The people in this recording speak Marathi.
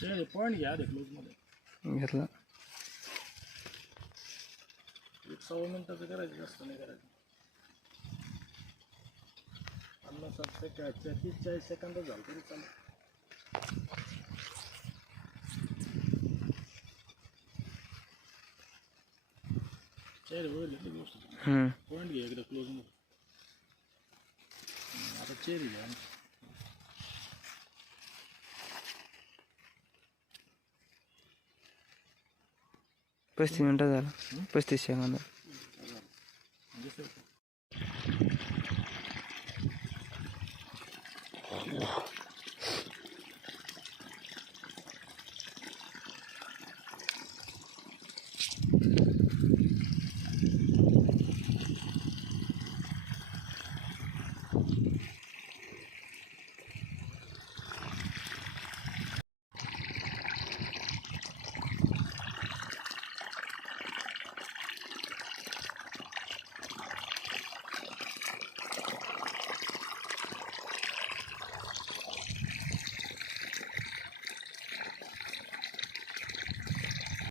पॉईंट घ्या आधी क्लोजमध्ये घेतला. एक सव्वा मिनिटाचं करायचं जास्त नाही करायचं. पन्नास साठ सेकंड तीस चाळीस सेकंद झालं तरी चालेल. हम्म. पॉईंट घ्या एकदा क्लोजमध्ये आता चेहरे घ्या. पस्तीस मिनटं झाला पस्तीस सेकंद झाला